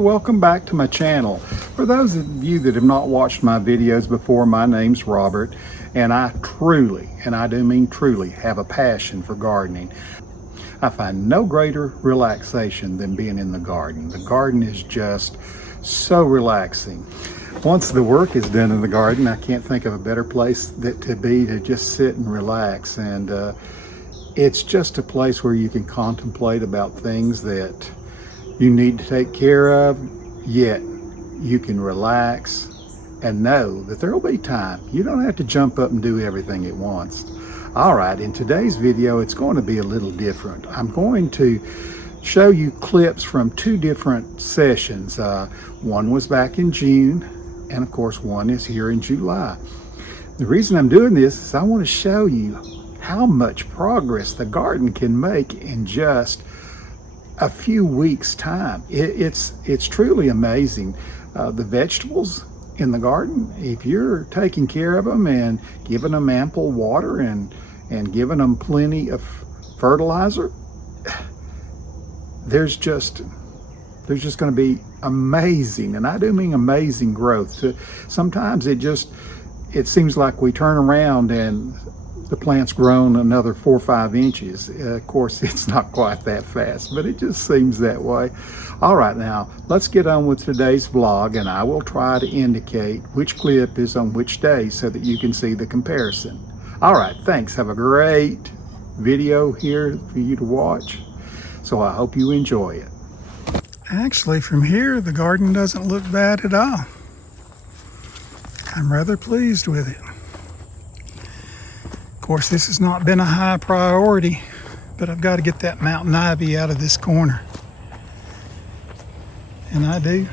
Welcome back to my channel. For those of you that have not watched my videos before, my name's Robert, and I truly, and I do mean truly, have a passion for gardening. I find no greater relaxation than being in the garden. The garden is just so relaxing. Once the work is done in the garden, I can't think of a better place to be to just sit and relax. And it's just a place where you can contemplate about things that you need to take care of, yet you can relax and know that there will be time. You don't have to jump up and do everything at once. All right, in today's video, it's going to be a little different. I'm going to show you clips from two different sessions. One was back in June, and of course, one is here in July. The reason I'm doing this is I want to show you how much progress the garden can make in just a few weeks time. It's truly amazing. The vegetables in the garden, if you're taking care of them and giving them ample water and giving them plenty of fertilizer, there's just going to be amazing, and I do mean amazing growth. Sometimes it seems like we turn around and the plant's grown another 4 or 5 inches. Of course, it's not quite that fast, but it just seems that way. All right, now let's get on with today's vlog, and I will try to indicate which clip is on which day so that you can see the comparison. All right, thanks. Have a great video here for you to watch, so I hope you enjoy it. Actually, from here, the garden doesn't look bad at all. I'm rather pleased with it. Of course, this has not been a high priority, but I've got to get that mountain ivy out of this corner. And I do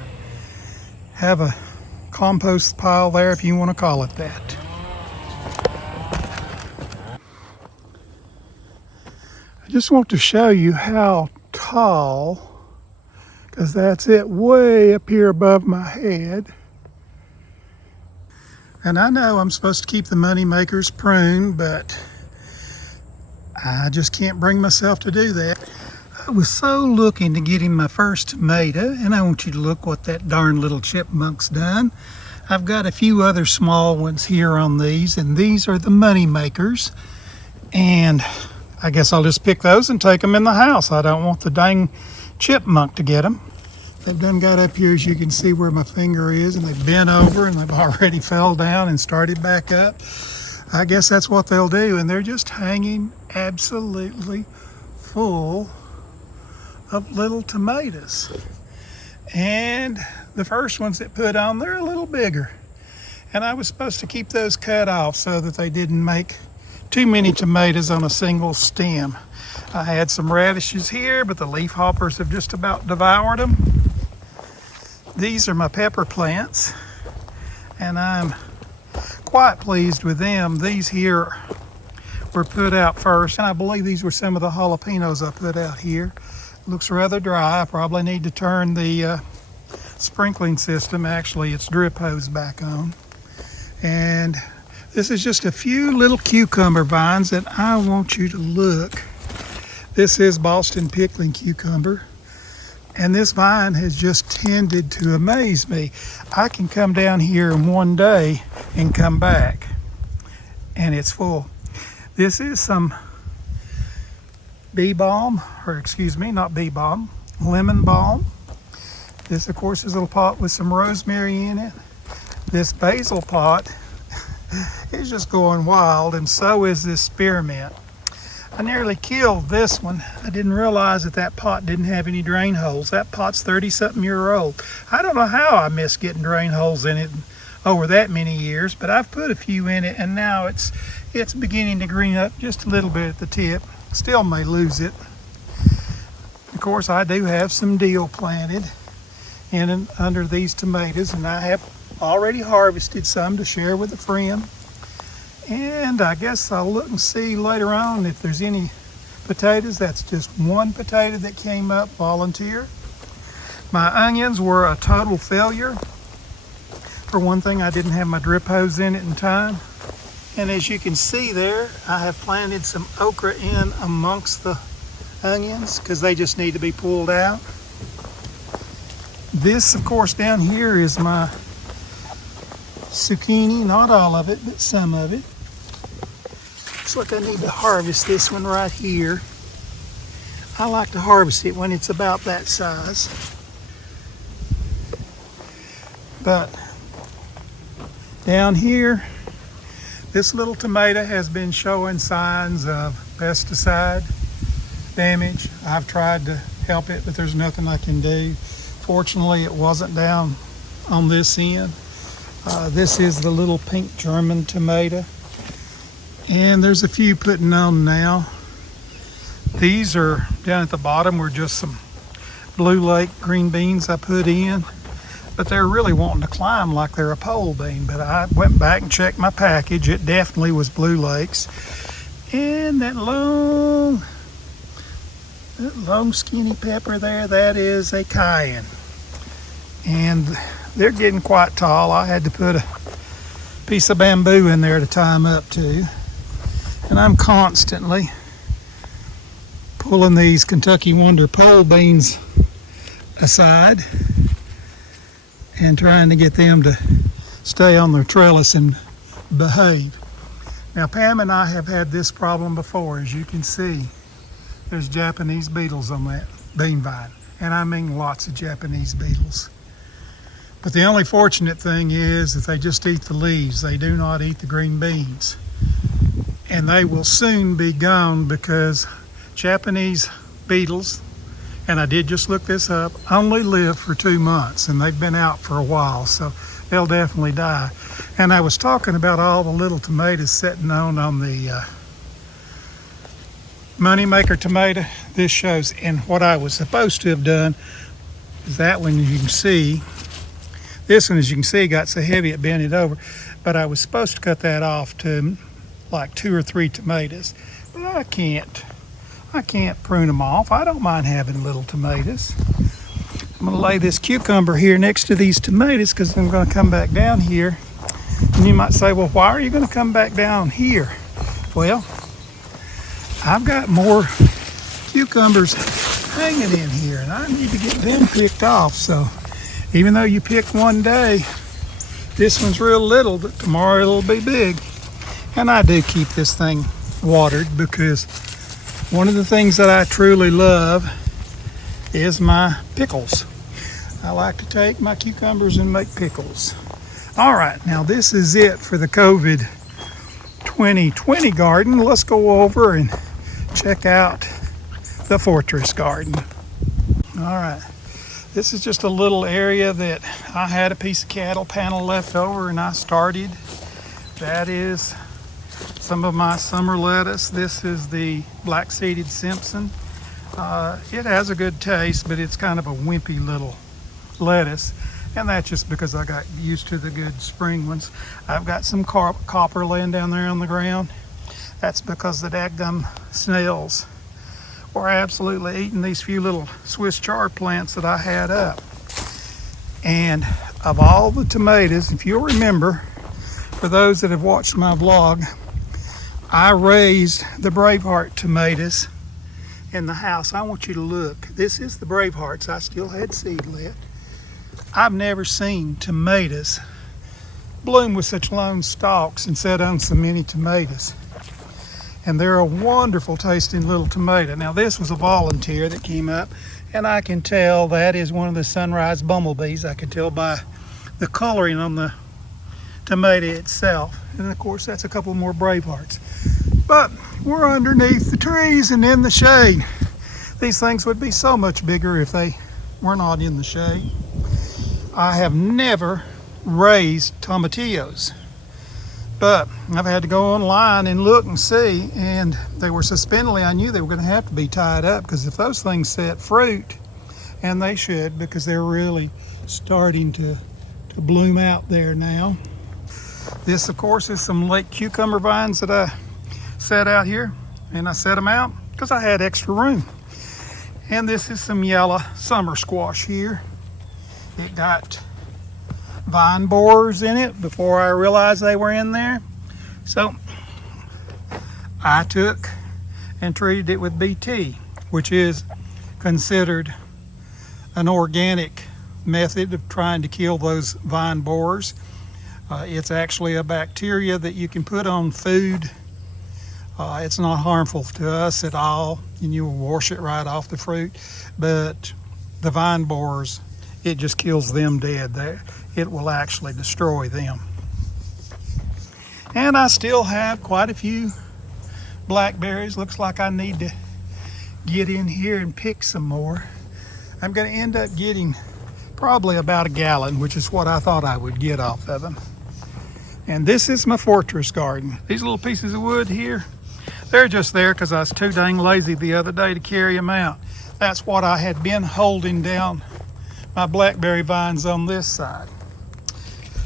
have a compost pile there, if you want to call it that. I just want to show you how tall, because that's it way up here above my head. And I know I'm supposed to keep the money makers pruned, but I just can't bring myself to do that. I was so looking to get him my first tomato, and I want you to look what that darn little chipmunk's done. I've got a few other small ones here on these, and these are the money makers. And I guess I'll just pick those and take them in the house. I don't want the dang chipmunk to get them. They've done got up here, as you can see where my finger is, and they've bent over and they've already fell down and started back up. I guess that's what they'll do, and they're just hanging absolutely full of little tomatoes. And the first ones that put on, they're a little bigger. And I was supposed to keep those cut off so that they didn't make too many tomatoes on a single stem. I had some radishes here, but the leaf hoppers have just about devoured them. These are my pepper plants, and I'm quite pleased with them. These here were put out first, and I believe these were some of the jalapenos I put out here. Looks rather dry. I probably need to turn the sprinkling system, actually its drip hose, back on. And this is just a few little cucumber vines that I want you to look. This is Boston Pickling cucumber, and this vine has just tended to amaze me. I can come down here in one day and come back, and it's full. This is some bee balm, or excuse me, not bee balm, lemon balm. This, of course, is a little pot with some rosemary in it. This basil pot is just going wild, and so is this spearmint. I nearly killed this one. I didn't realize that pot didn't have any drain holes. That pot's 30-something year old. I don't know how I missed getting drain holes in it over that many years, but I've put a few in it, and now it's beginning to green up just a little bit at the tip. Still may lose it. Of course, I do have some dill planted in and under these tomatoes, and I have already harvested some to share with a friend. And I guess I'll look and see later on if there's any potatoes. That's just one potato that came up volunteer. My onions were a total failure. For one thing, I didn't have my drip hose in it in time. And as you can see there, I have planted some okra in amongst the onions because they just need to be pulled out. This, of course, down here is my zucchini. Not all of it, but some of it. Looks like I need to harvest this one right here. I like to harvest it when it's about that size. But down here, this little tomato has been showing signs of pesticide damage. I've tried to help it, but there's nothing I can do. Fortunately, it wasn't down on this end. This is the little pink German tomato. And there's a few putting on now. These are down at the bottom were just some Blue Lake green beans I put in. But they're really wanting to climb like they're a pole bean. But I went back and checked my package. It definitely was Blue Lakes. And that long skinny pepper there, that is a cayenne. And they're getting quite tall. I had to put a piece of bamboo in there to tie them up to. And I'm constantly pulling these Kentucky Wonder pole beans aside and trying to get them to stay on their trellis and behave. Now, Pam and I have had this problem before. As you can see, there's Japanese beetles on that bean vine. And I mean lots of Japanese beetles. But the only fortunate thing is that they just eat the leaves. They do not eat the green beans. And they will soon be gone because Japanese beetles, and I did just look this up, only live for 2 months, and they've been out for a while, so they'll definitely die. And I was talking about all the little tomatoes sitting on the Moneymaker tomato. This shows, and what I was supposed to have done is that one, as you can see, this one, as you can see, got so heavy it bent it over, but I was supposed to cut that off to like 2 or 3 tomatoes, but I can't prune them off. I don't mind having little tomatoes. I'm going to lay this cucumber here next to these tomatoes because I'm going to come back down here. And you might say, well, why are you going to come back down here? Well, I've got more cucumbers hanging in here and I need to get them picked off. So even though you pick one day, this one's real little, but tomorrow it'll be big. And I do keep this thing watered because one of the things that I truly love is my pickles. I like to take my cucumbers and make pickles. All right, now this is it for the COVID 2020 garden. Let's go over and check out the Fortress garden. All right, this is just a little area that I had a piece of cattle panel left over and I started. That is some of my summer lettuce. This is the black-seeded Simpson. It has a good taste, but it's kind of a wimpy little lettuce. And that's just because I got used to the good spring ones. I've got some copper laying down there on the ground. That's because the dadgum snails were absolutely eating these few little Swiss chard plants that I had up. And of all the tomatoes, if you'll remember, for those that have watched my vlog, I raised the Braveheart tomatoes in the house. I want you to look. This is the Bravehearts. I still had seed left. I've never seen tomatoes bloom with such long stalks and set on so many tomatoes. And they're a wonderful tasting little tomato. Now this was a volunteer that came up, and I can tell that is one of the sunrise bumblebees. I can tell by the coloring on the tomato itself. And of course that's a couple more Bravehearts. But we're underneath the trees and in the shade. These things would be so much bigger if they were not in the shade. I have never raised tomatillos, but I've had to go online and look and see, and they were suspendedly. I knew they were going to have to be tied up because if those things set fruit, and they should because they're really starting to bloom out there now. This, of course, is some late cucumber vines that I set out here, and I set them out because I had extra room. And this is some yellow summer squash here. It got vine borers in it before I realized they were in there. So I took and treated it with BT, which is considered an organic method of trying to kill those vine borers. It's actually a bacteria that you can put on food. It's not harmful to us at all, and you will wash it right off the fruit. But the vine borers, it just kills them dead. It will actually destroy them. And I still have quite a few blackberries. Looks like I need to get in here and pick some more. I'm going to end up getting probably about a gallon, which is what I thought I would get off of them. And this is my fortress garden. These little pieces of wood here, they're just there because I was too dang lazy the other day to carry them out. That's what I had been holding down my blackberry vines on this side.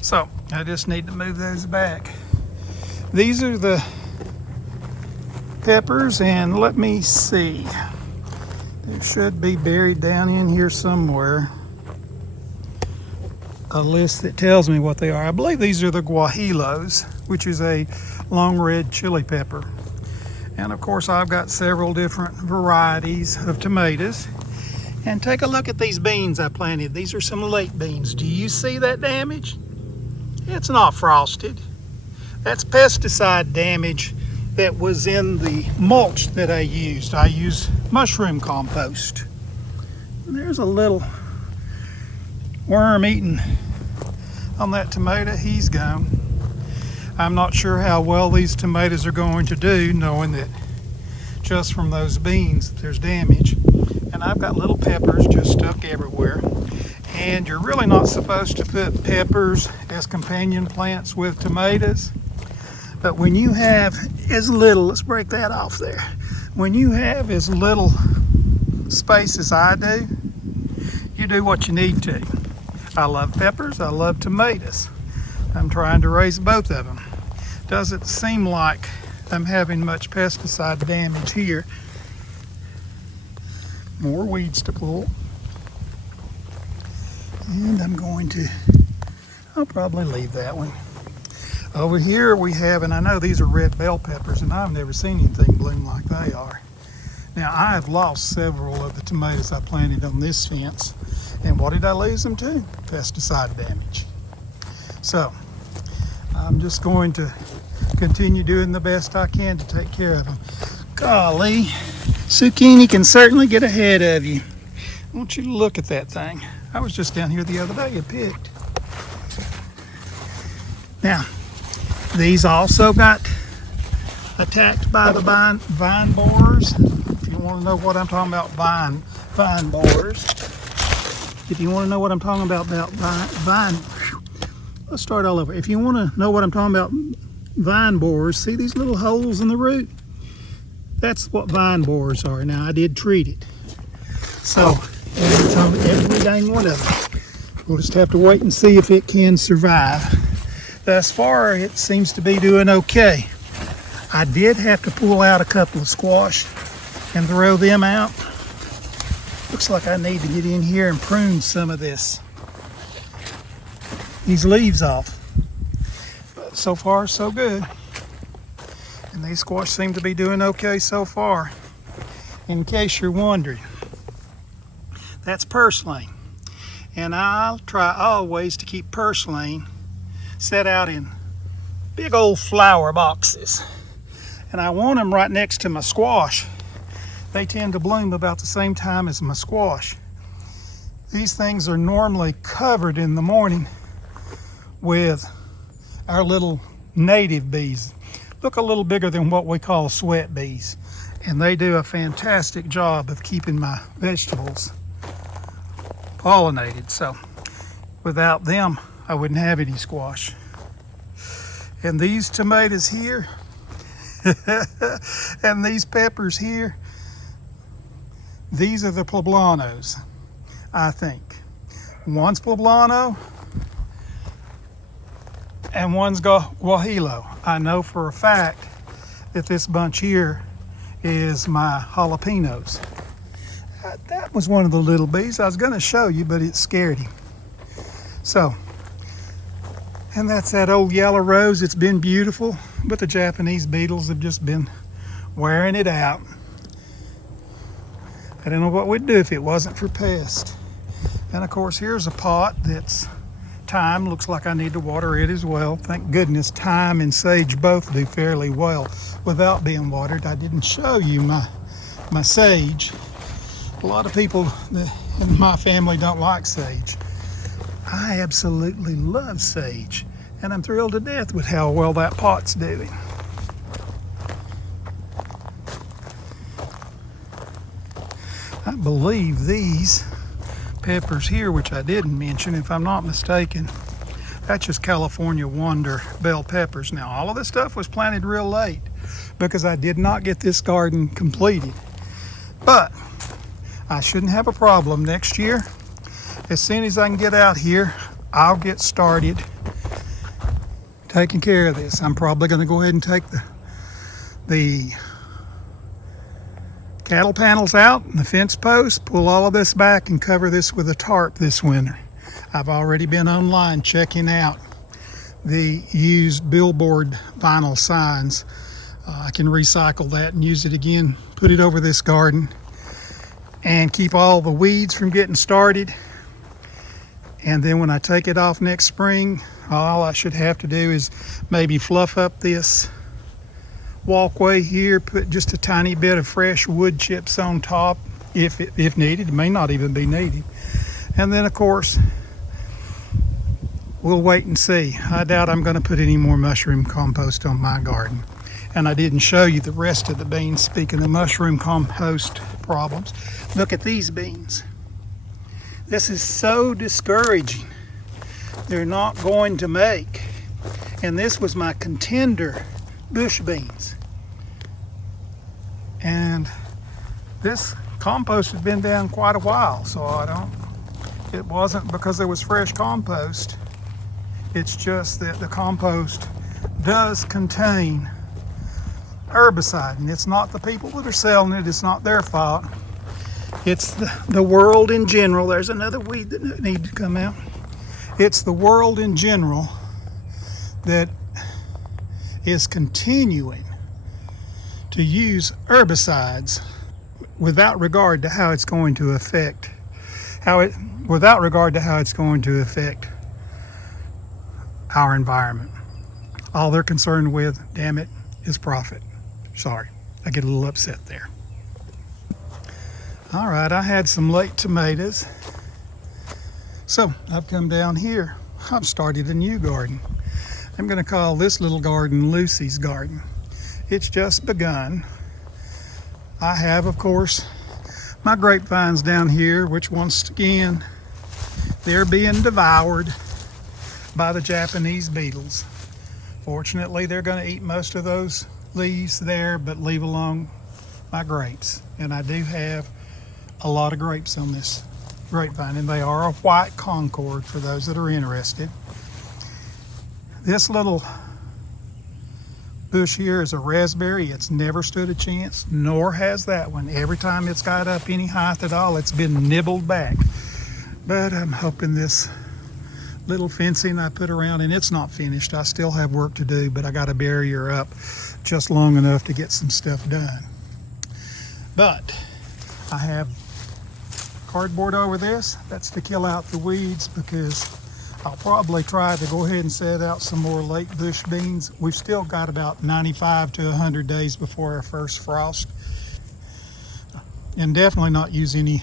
So I just need to move those back. These are the peppers, and let me see. There should be buried down in here somewhere a list that tells me what they are. I believe these are the guajilos, which is a long red chili pepper. And of course I've got several different varieties of tomatoes. And take a look at these beans I planted. These are some late beans. Do you see that damage? It's not frosted. That's pesticide damage that was in the mulch that I used. I used mushroom compost. And there's a little worm eating on that tomato. He's gone. I'm not sure how well these tomatoes are going to do, knowing that just from those beans there's damage. And I've got little peppers just stuck everywhere. And you're really not supposed to put peppers as companion plants with tomatoes. But when you have as little, let's break that off there. When you have as little space as I do, you do what you need to. I love peppers, I love tomatoes. I'm trying to raise both of them. Doesn't seem like I'm having much pesticide damage here. More weeds to pull. And I'll probably leave that one. Over here we have, and I know these are red bell peppers, and I've never seen anything bloom like they are. Now I have lost several of the tomatoes I planted on this fence. And what did I lose them to? Pesticide damage. So I'm just going to continue doing the best I can to take care of them. Golly, zucchini can certainly get ahead of you. I want you to look at that thing. I was just down here the other day and picked. Now, these also got attacked by the vine borers. If you want to know what I'm talking about, vine borers. If you want to know what I'm talking about let's start all over. If you want to know what I'm talking about, vine borers, see these little holes in the root? That's what vine borers are. Now, I did treat it. So, every dang one of them. We'll just have to wait and see if it can survive. Thus far, it seems to be doing okay. I did have to pull out a couple of squash and throw them out. Looks like I need to get in here and prune some of these leaves off. But so far, so good. And these squash seem to be doing okay so far. In case you're wondering, that's purslane. And I'll try always to keep purslane set out in big old flower boxes. And I want them right next to my squash. They tend to bloom about the same time as my squash. These things are normally covered in the morning with our little native bees. Look a little bigger than what we call sweat bees. And they do a fantastic job of keeping my vegetables pollinated. So without them, I wouldn't have any squash. And these tomatoes here, and these peppers here, these are the poblanos, I think. One's poblano and one's guajillo. I know for a fact that this bunch here is my jalapenos. That was one of the little bees I was going to show you, but it scared him. So, and that's that old yellow rose. It's been beautiful, but the Japanese beetles have just been wearing it out. I don't know what we'd do if it wasn't for pests. And of course, here's a pot that's thyme. Looks like I need to water it as well. Thank goodness thyme and sage both do fairly well without being watered. I didn't show you my sage. A lot of people in my family don't like sage. I absolutely love sage, and I'm thrilled to death with how well that pot's doing. I believe these peppers here, which I didn't mention, if I'm not mistaken, that's just California Wonder bell peppers. Now, all of this stuff was planted real late because I did not get this garden completed. But I shouldn't have a problem next year. As soon as I can get out here, I'll get started taking care of this. I'm probably going to go ahead and take the cattle panels out and the fence posts, pull all of this back and cover this with a tarp this winter. I've already been online checking out the used billboard vinyl signs. I can recycle that and use it again, put it over this garden, and keep all the weeds from getting started. And then when I take it off next spring, all I should have to do is maybe fluff up this walkway here, put just a tiny bit of fresh wood chips on top if needed. It may not even be needed. And then of course, we'll wait and see. I doubt I'm going to put any more mushroom compost on my garden. And I didn't show you the rest of the beans. Speaking of mushroom compost problems, look at these beans. This is so discouraging. They're not going to make. And this was my contender bush beans. And this compost had been down quite a while, so it wasn't because there was fresh compost. It's just that the compost does contain herbicide, and it's not the people that are selling it, it's not their fault. It's the world in general. There's another weed that needs to come out. It's the world in general that is continuing to use herbicides without regard to how it's going to affect our environment. All they're concerned with, damn it, is profit. Sorry, I get a little upset there. All right, I had some late tomatoes. So I've come down here. I've started a new garden. I'm going to call this little garden Lucy's garden. It's just begun. I have, of course, my grapevines down here, which once again, they're being devoured by the Japanese beetles. Fortunately, they're going to eat most of those leaves there, but leave alone my grapes. And I do have a lot of grapes on this grapevine, and they are a white Concord for those that are interested. This little bush here is a raspberry. It's never stood a chance, nor has that one. Every time it's got up any height at all, it's been nibbled back. But I'm hoping this little fencing I put around, and it's not finished. I still have work to do, but I got a barrier up just long enough to get some stuff done. But I have cardboard over this. That's to kill out the weeds, because I'll probably try to go ahead and set out some more late bush beans. We've still got about 95 to 100 days before our first frost. And definitely not use any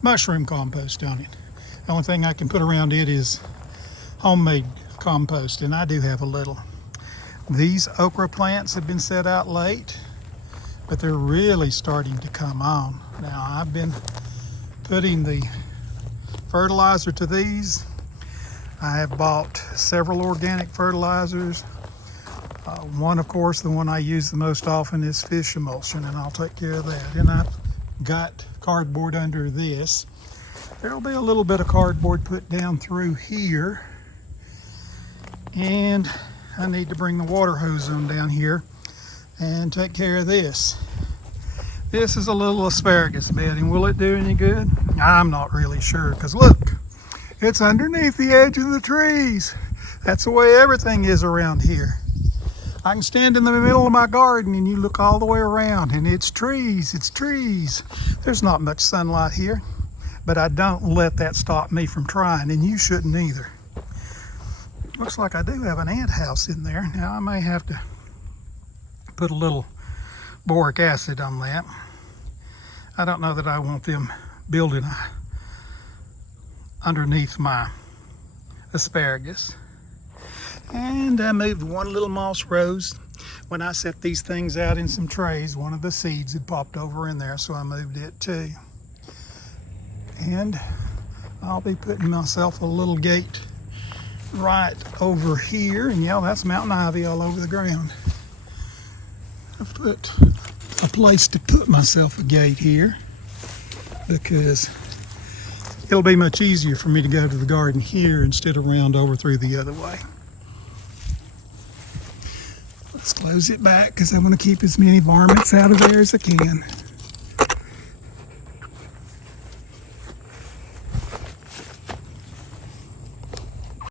mushroom compost on it. The only thing I can put around it is homemade compost, and I do have a little. These okra plants have been set out late, but they're really starting to come on. Now, I've been putting the fertilizer to these. I have bought several organic fertilizers. One, of course, the one I use the most often is fish emulsion, and I'll take care of that. And I've got cardboard under this. There'll be a little bit of cardboard put down through here. And I need to bring the water hose on down here and take care of this. This is a little asparagus bedding. Will it do any good? I'm not really sure, because look, it's underneath the edge of the trees. That's the way everything is around here. I can stand in the middle of my garden and you look all the way around and it's trees, it's trees. There's not much sunlight here, but I don't let that stop me from trying, and you shouldn't either. Looks like I do have an ant house in there. Now I may have to put a little boric acid on that. I don't know that I want them building underneath my asparagus. And I moved one little moss rose. When I set these things out in some trays, one of the seeds had popped over in there, so I moved it too. And I'll be putting myself a little gate right over here, and yeah, that's mountain ivy all over the ground. I've put a place to put myself a gate here because it'll be much easier for me to go to the garden here instead of round over through the other way. Let's close it back because I want to keep as many varmints out of there as I can.